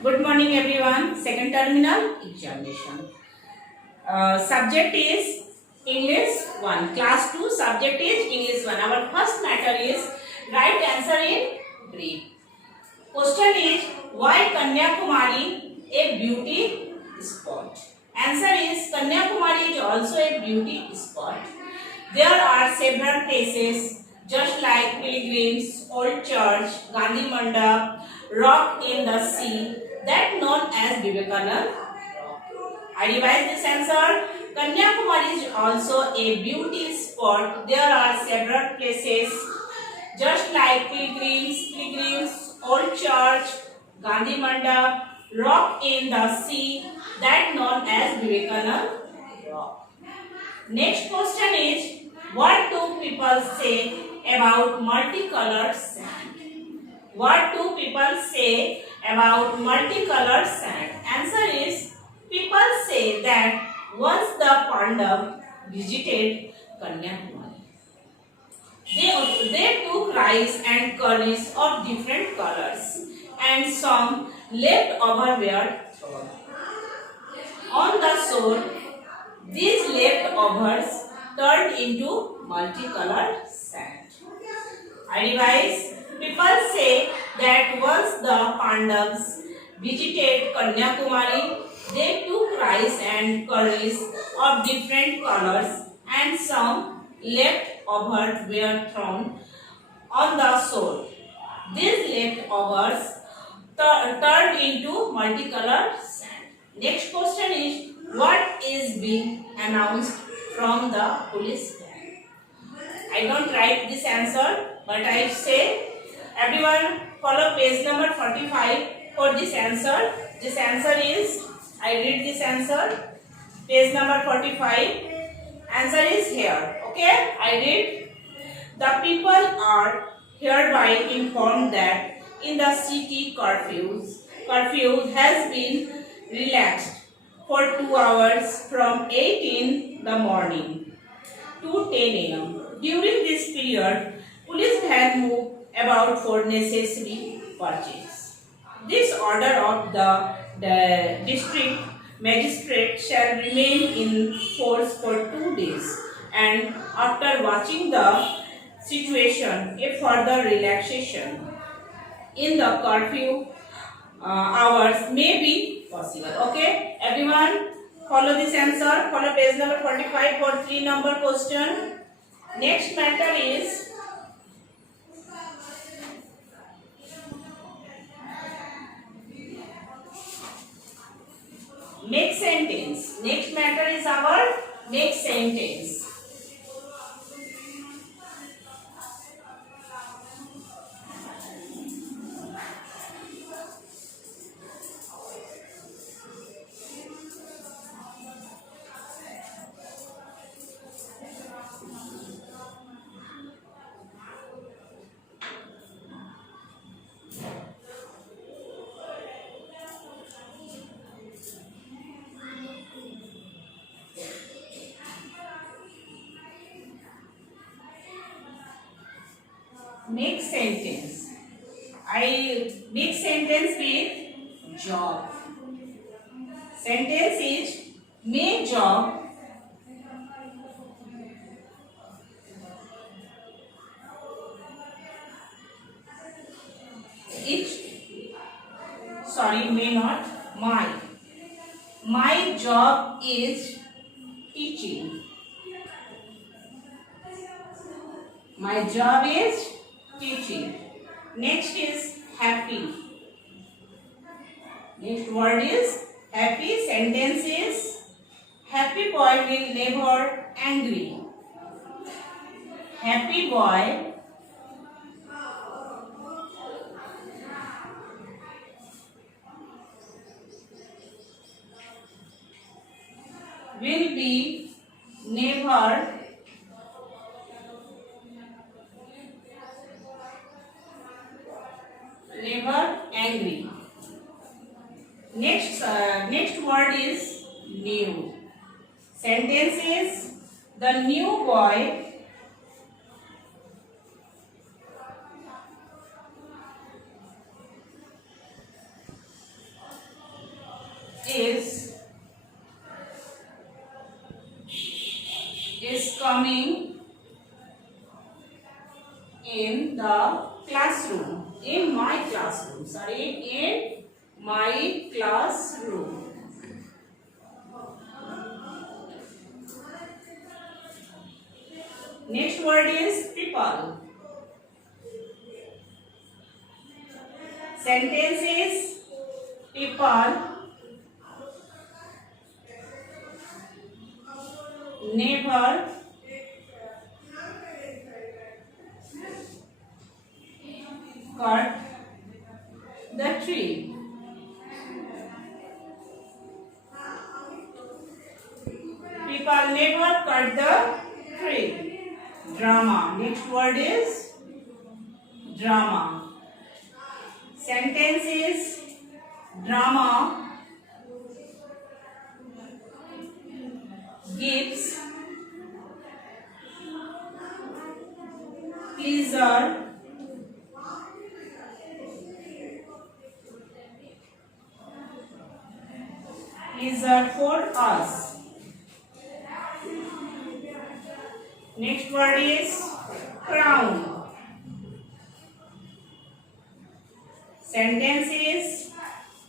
Good morning everyone. Second terminal examination. Subject is English 1. Class 2 subject is English 1. Our first matter is write answer in brief. Question is why Kanyakumari a beauty spot? Answer is Kanyakumari is also a beauty spot. There are several places just like pilgrims, old church, Gandhi Mandap, rock in the sea that known as Vivekanand rock. I revise this answer. Kanyakumari is also a beauty spot. There are several places just like pilgrims, old church, Gandhi Mandap, rock in the sea that known as Vivekanand rock. Next question is what do people say about multicolored sand? What do people say about multicolored sand? Answer is people say that once the Pandav visited Kanyakumari, they took rice and curries of different colors and some left over were thrown. On the shore, these leftovers turned into multicolored sand. I revise. People say that once the Pandavas visited Kanyakumari, they took rice and curries of different colors and some leftovers were thrown on the shore. These leftovers turned into multicolored sand. Next question is what is being announced from the police van? I don't write this answer, but I say everyone follow page number 45 for this answer. This answer is, I read this answer, page number 45. Answer is here. Okay, I read. The people are hereby informed that in the city curfew has been relaxed for 2 hours from 8 in the morning to 10 a.m. During this period, police had moved about for necessary purchase. This order of the district magistrate shall remain in force for 2 days, and after watching the situation, a further relaxation in the curfew hours may be possible. Okay, everyone follow this answer. Follow page number 45 for 3 number question. Next matter is make sentence. Next matter is our make sentence. Make sentence. I make sentence with job. Sentence is make job each, sorry, may not, my job is teaching. My job is teaching. Next is happy. Next word is happy. Sentence is happy boy will never angry. Happy boy will be never angry. Next word is new. Sentence is the new boy is coming in the classroom. In my classroom. Sorry, in my classroom. Next word is people. Sentence is people never cut the tree. People never cut the tree. Drama. Next word is drama. Sentence is drama gives pleasure for us. Next word is crown. Sentence is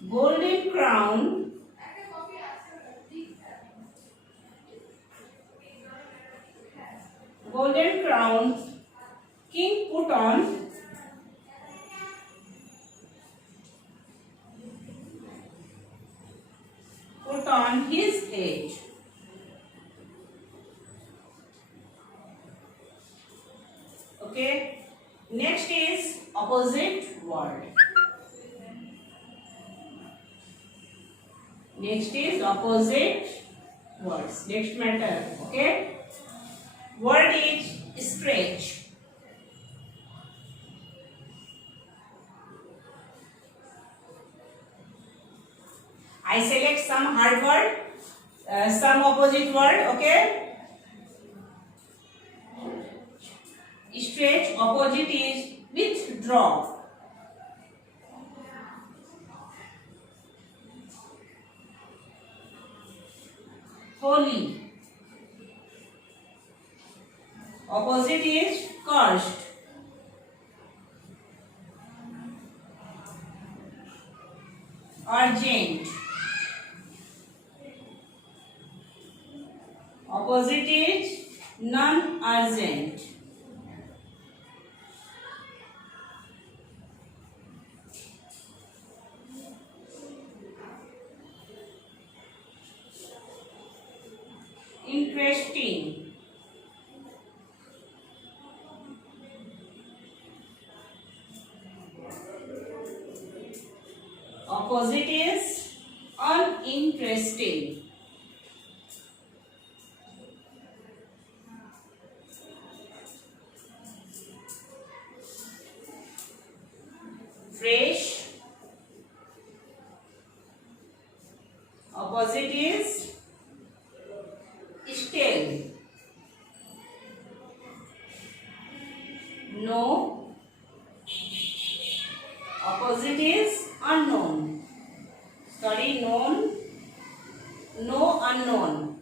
golden crown king put on his head. Okay. Next is opposite word. Next is opposite words. Next matter. Okay. Word is stretch. I select some hard word, some opposite word. Okay. Stretch opposite is withdraw. Holy. Opposite is cursed. Urgent. Opposite is non-urgent. Interesting. Opposite is uninteresting. Fresh. Opposite is stale. No. Opposite is unknown. Sorry, known. No, unknown.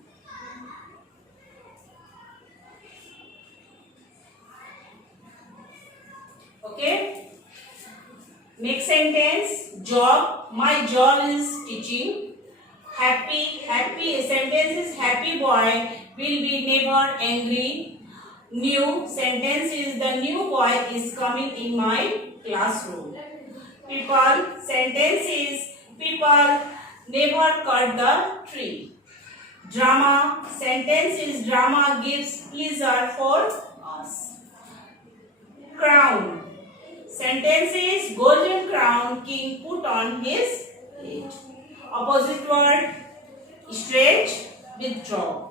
Okay. Next sentence. Job. My job is teaching. Happy sentence is happy boy will be never angry. New sentence is the new boy is coming in my classroom. People sentence is people never cut the tree. Drama sentence is drama gives pleasure for us. Crown sentence is golden crown king put on his head. Opposite word stretch, withdraw.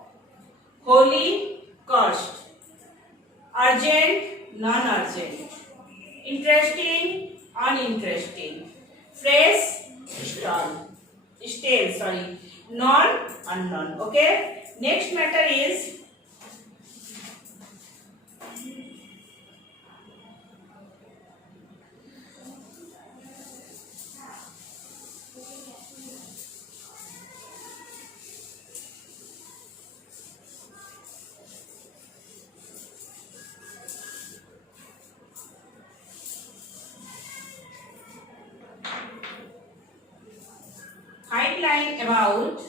Holy, cursed. Urgent, non-urgent. Interesting, uninteresting. Fresh, stale, sorry. Non, unknown. Okay. Next matter is line about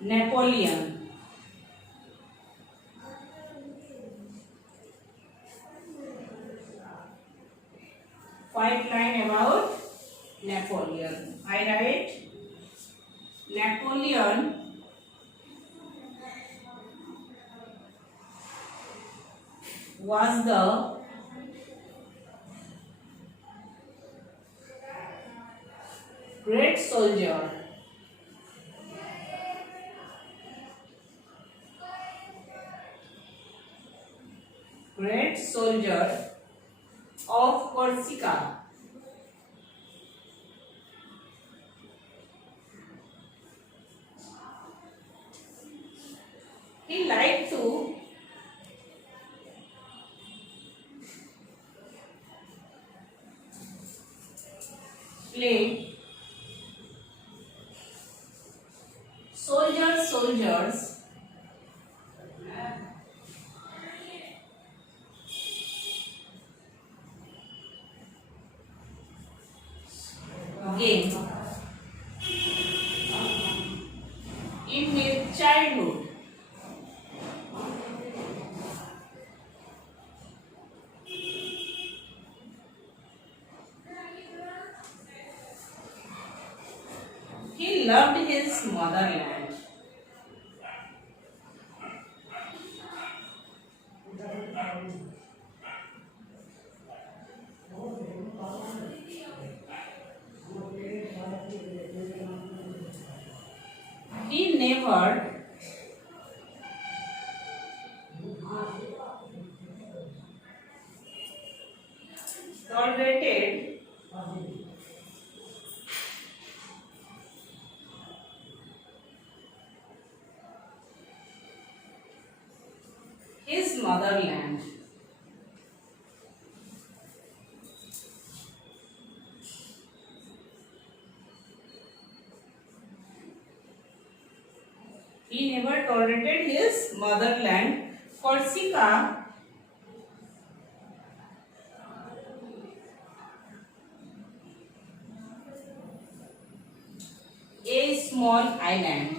Napoleon. Five line about Napoleon. I write Napoleon was the great soldier. Great soldier of Corsica. He liked to play soldiers game in his childhood. He loved his motherland. He never tolerated his motherland. He never tolerated his motherland, Corsica, a small island.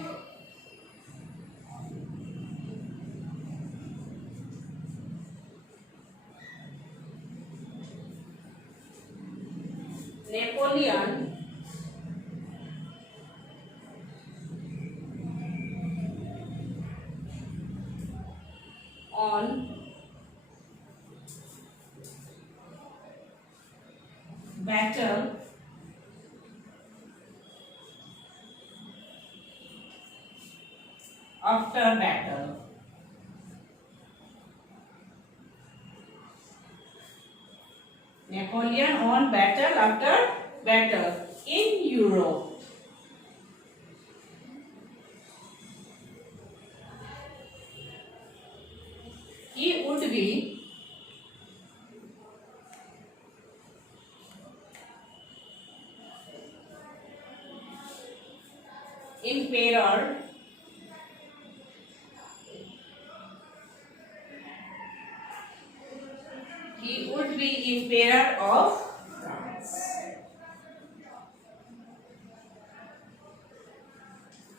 Napoleon on battle after battle. Napoleon on battle after battle in Europe. He would be emperor of France.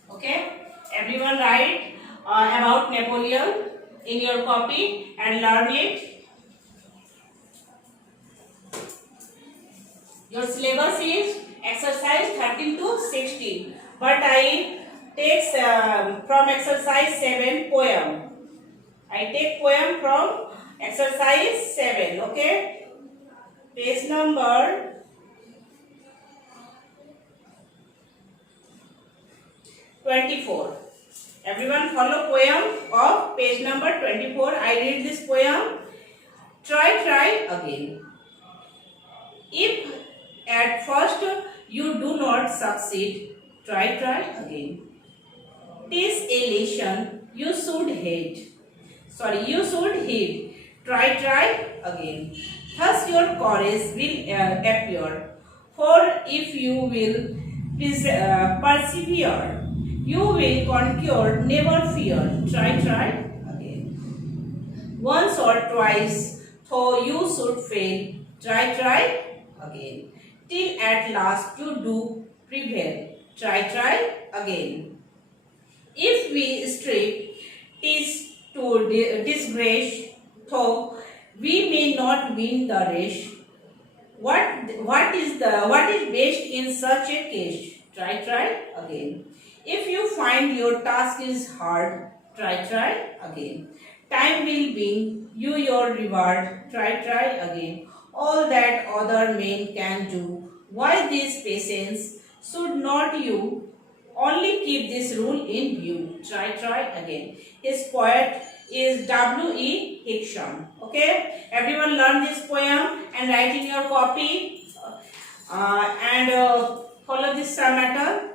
Okay, everyone write about Napoleon in your copy and learn it. Your syllabus is exercise 13 to 16, but I take from exercise 7 poem. I take poem from exercise 7. Okay, page number 24. Everyone follow poem of page number 24. I read this poem. Try again. If at first you do not succeed, try again. Tis a lesson you should heed. You should heed. Try again. Thus your courage will appear. For if you will persevere, you will conquer, never fear. Try again. Once or twice though you should fail, try again, till at last you do prevail. Try again. If we strip, tis to disgrace, though we may not win the race. What is best in such a case? Try again. If you find your task is hard, try again. Time will bring you your reward. Try again. All that other men can do. Why this patience? Should not you only keep this rule in view? Try again. His poet is W.E. Hickson. Okay, everyone learn this poem and write in your copy and follow this matter.